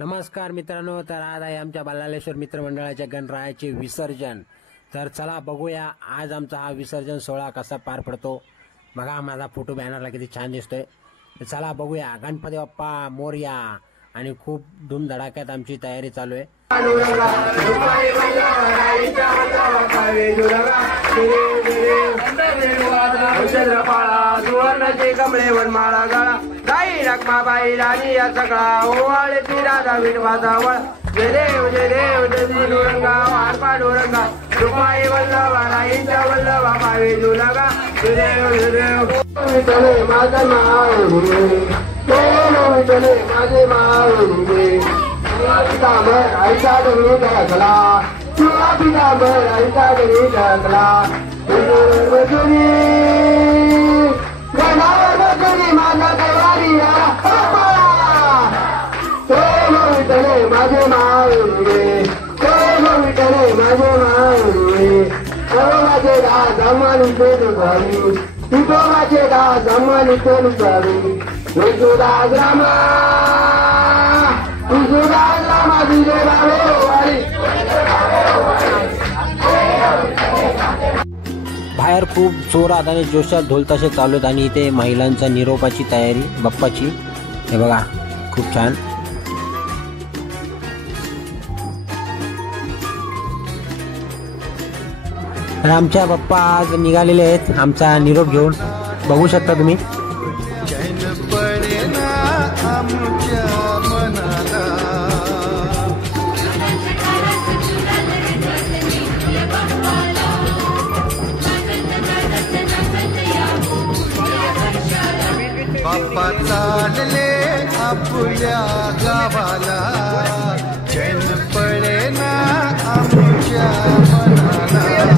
नमस्कार मित्रांनो, तर आज आहे आमच्या बालालेश्वर मित्रमंडळाच्या गणरायाचे विसर्जन। तर चला बघूया आज आमचा हा विसर्जन सोहळा कसा पार पडतो। बघा माझा फोटो बॅनरला किती छान दिसतोय। तर चला बघूया। गणपती बाप्पा मोरया आणि खूप धूमधडाक्यात आमची तयारी चालू आहे। सुवर्णाचे कमळे वनमाळा गळा गाई रखमाबाई राणी या सगळा ओवाळे ती राधा विठवाचा वळ जय देव रंगा वार पांडुरंगा रुक्माई वल्लभा राईंच्या वल्लभा पावे जुलगा जय देव विठले माझा माऊली विठले माझे माऊली पितांबर आईचा डोळी ढकला पितांबर आईचा डोळी ढकला माझा देवारिया माझे माऊली विठले माझे माऊली माझे दास आम्हाला पेरू झाली तुझो माझे दास आम्हाला पेरू झाली तुझुदास रामा तुझे रामे बाहेर खूप जोरात आणि जोशात ढोलताशे चालू आहेत आणि इथे महिलांचा निरोपाची तयारी बाप्पाची। हे बघा खूप छान। तर आमच्या बाप्पा आज निघालेले आहेत आमचा निरोप घेऊन, बघू शकता तुम्ही। बाप्पा चालले आपल्या गावाला चैन पडेना आमच्या मनाला।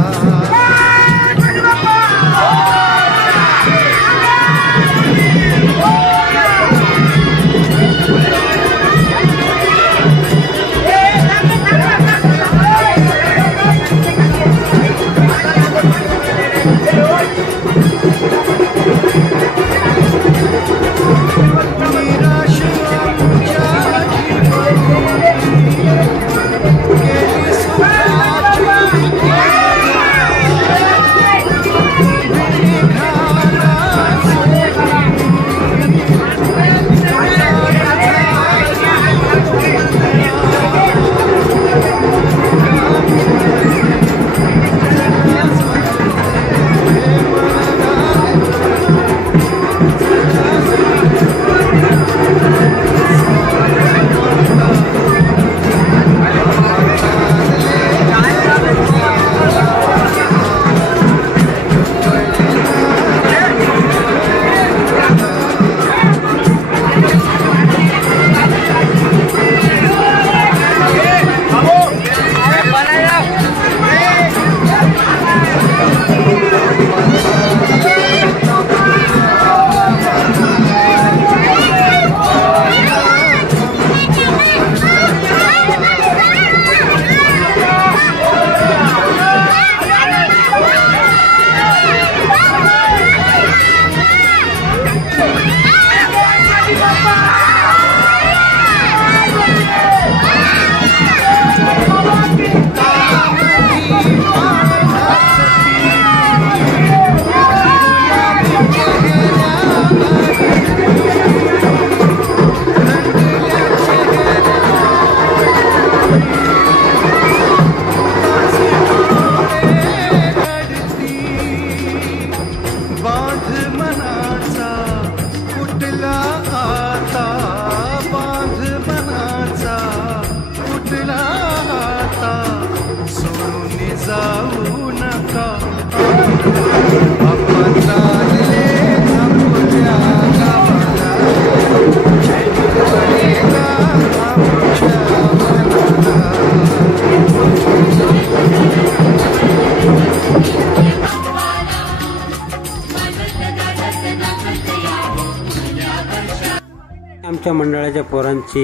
आमच्या मंडळाच्या पोरांची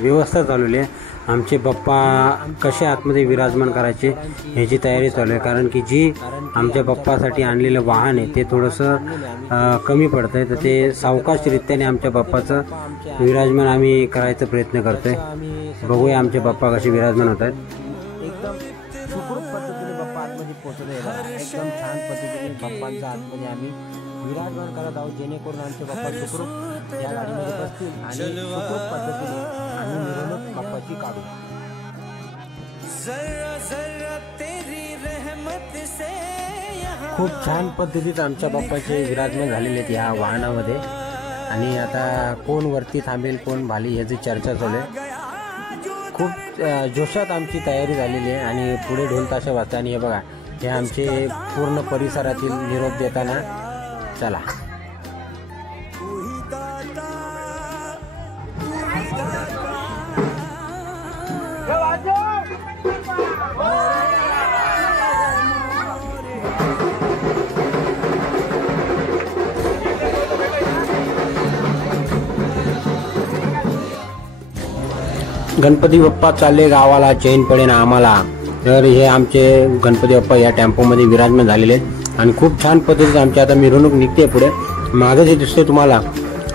व्यवस्था चालवली आहे आमचे बाप्पा कसे आतमध्ये विराजमान करायचे ह्याची तयारी चालू आहे. कारण की जी आमच्या बाप्पासाठी आणलेलं वाहन आहे ते थोडंसं कमी पडतं आहे, तर ते सावकाशरित्याने आमच्या बाप्पाचं विराजमान आम्ही करायचा प्रयत्न करतोय. बघूया आमचे बाप्पा कसे विराजमान होत आहेत. एकदम सुखरूप पद्धतीने बाप्पा आतमध्ये पोहोचले. एकदम छान पद्धतीने बाप्पांचा आतमध्ये आम्ही विराजमान करत आहोत, जेणेकरून आमचे बाप्पा सुखरूप या गाडीमध्ये बसतील आणि सुखरूप पद्धतीने आम्ही मिरवणूक बाप्पाची काढू. खूप छान पद्धतीत आमच्या बाप्पाचे विराजमान झालेले आहेत या वाहनामध्ये. आणि आता कोण वरती थांबेल कोण भाली याची चर्चा चालू आहे. खूप जोशात आमची तयारी झालेली आहे आणि पुढे ढोल ताशा वाजता. आणि हे बघा, हे आमचे पूर्ण परिसरातील निरोप देताना. चला गणपती बाप्पा चालले गावाला, चैन पडेन आम्हाला. तर हे आमचे गणपती बाप्पा या टेम्पोमध्ये विराजमान झालेले आहेत आणि खूप छान पद्धतीने आमची आता मिरवणूक निघते पुढे. माझं जे दिसतंय तुम्हाला,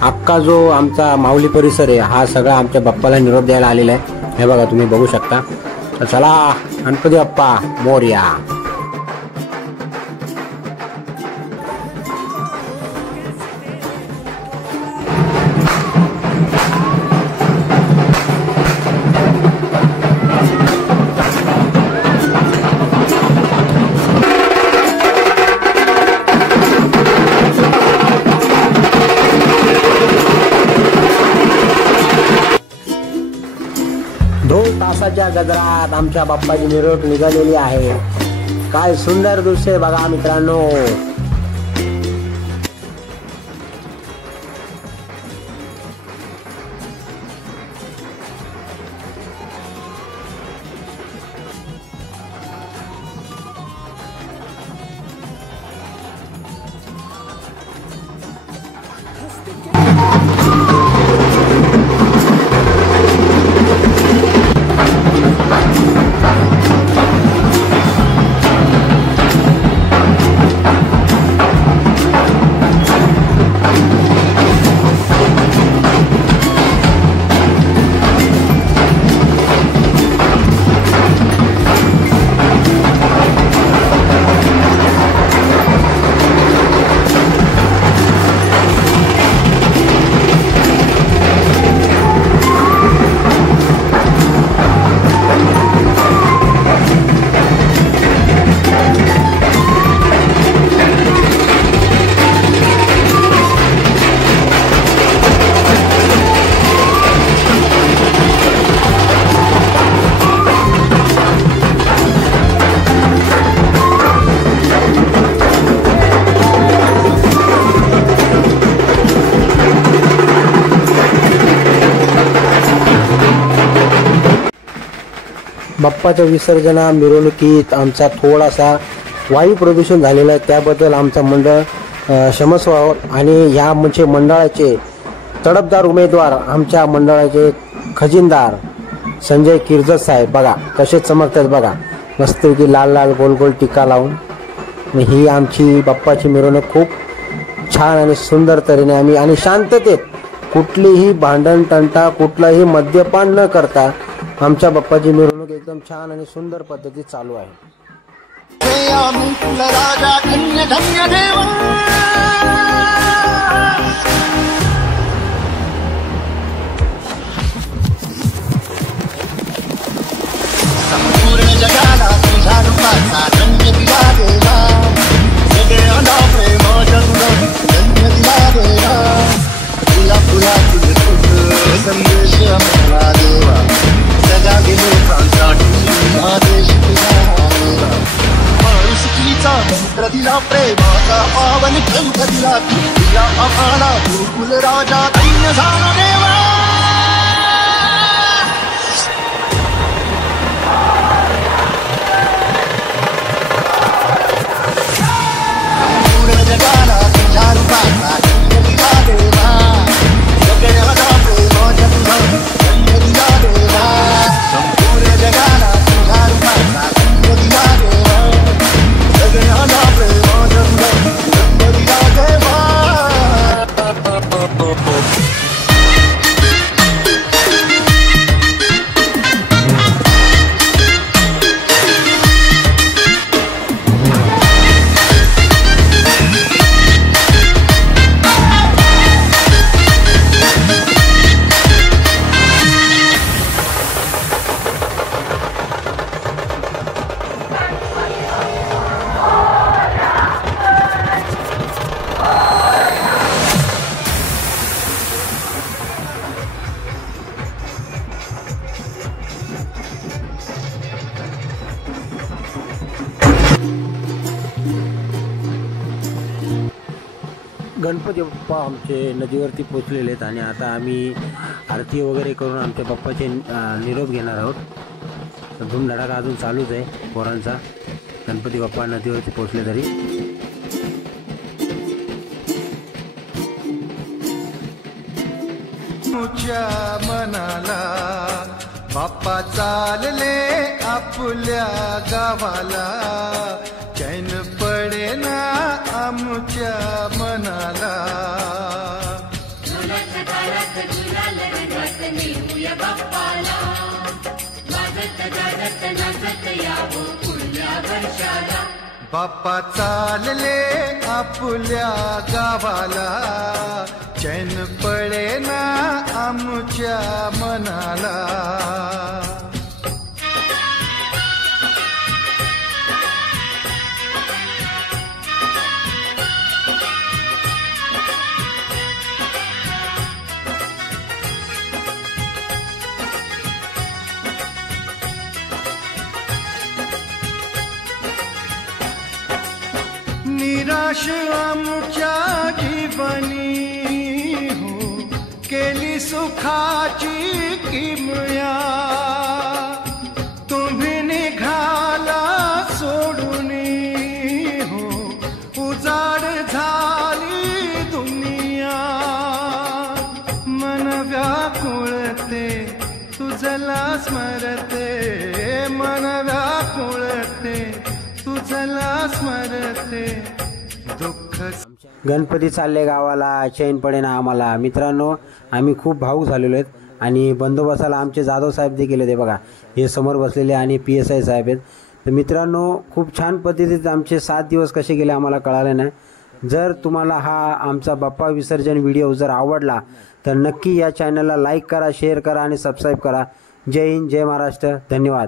अख्खा जो आमचा माऊली परिसर आहे हा सगळा आमच्या बाप्पाला निरोप द्यायला आलेला आहे. हे बघा, तुम्ही बघू शकता. तर चला, गणपती बाप्पा मोरया. ढोल तासाच्या गजरात आमच्या बाप्पाची मिरवणूक निघालेली आहे. काय सुंदर दृश्य आहे बघा मित्रांनो. बाप्पाच्या विसर्जना मिरवणुकीत आमचा थोडासा वायू प्रदूषण झालेला आहे, त्याबद्दल आमचा मंडळ क्षमस्व आहोत. आणि या म्हणजे मंडळाचे तडफदार उमेदवार आमच्या मंडळाचे खजिनदार संजय किर्जत साहेब बघा कसे चमकतात बघा, मस्तपैकी लाल लाल गोल गोल टिका लावून. ही आमची बाप्पाची मिरवणूक खूप छान आणि सुंदर तऱ्हेने आम्ही आणि शांततेत कुठलीही भांडण तंटा कुठलाही मद्यपान न करता आमच्या बाप्पाची मिरवणूक एकदम छान आणि सुंदर पद्धतीत चालू आहे. संपूर्ण जगाला तुझा रूपाचा धन्य दिला देवा, सगळ्यांना प्रेमाच्या तुला धन्य दिला देवा, तुला तुला तुझे संदेश मला देवा, सगळ्या लोकांसाठी आदेश दिला देवा, माणुसकीचा मंत्र दिला, प्रेमाचा पावन ग्रंथ दिला, तुला आम्हाला गोकुल राजा दैन्य झाला देवा. गणपती बाप्पा आमचे नदीवरती पोचलेले आहेत आणि आता आम्ही आरती वगैरे करून आमच्या बाप्पाचे निरोप घेणार आहोत. धूमधडाका अजून चालूच आहे पोरांचा. गणपती बाप्पा नदीवरती पोचले तरी मुच्या मनाला बाप्पा चालले आपल्या गावाला, चैन पडे ना आमच्या मनाला. बाप्पा चालले आपल्या गावाला, चैन पडे ना आमच्या मनाला. निराश आमच्या जीवनी हो केली सुखाची किमया. तुम्ही निघाला सोडून हो उजाड झाली दुनिया. मन व्याकुळते तुझला स्मरते, मन व्याकुळते तुझला स्मरते. दुःख गणपती चालले गावाला, चैन पडे ना आम्हाला. मित्रांनो, आम्ही खूप भावूक झालेलो आहेत आणि बंदोबस्ताला आमचे जाधव साहेब देखील आहेत. बघा, हे समोर बसलेले आणि PSI साहेब आहेत. तर मित्रांनो, खूप छान पद्धतीत आमचे 7 दिवस कसे गेले आम्हाला कळालं नाही. जर तुम्हाला हा आमचा बाप्पा विसर्जन व्हिडिओ जर आवडला तर नक्की या चॅनलला लाईक करा, शेअर करा आणि सबस्क्राईब करा. जय हिंद, जय महाराष्ट्र. धन्यवाद.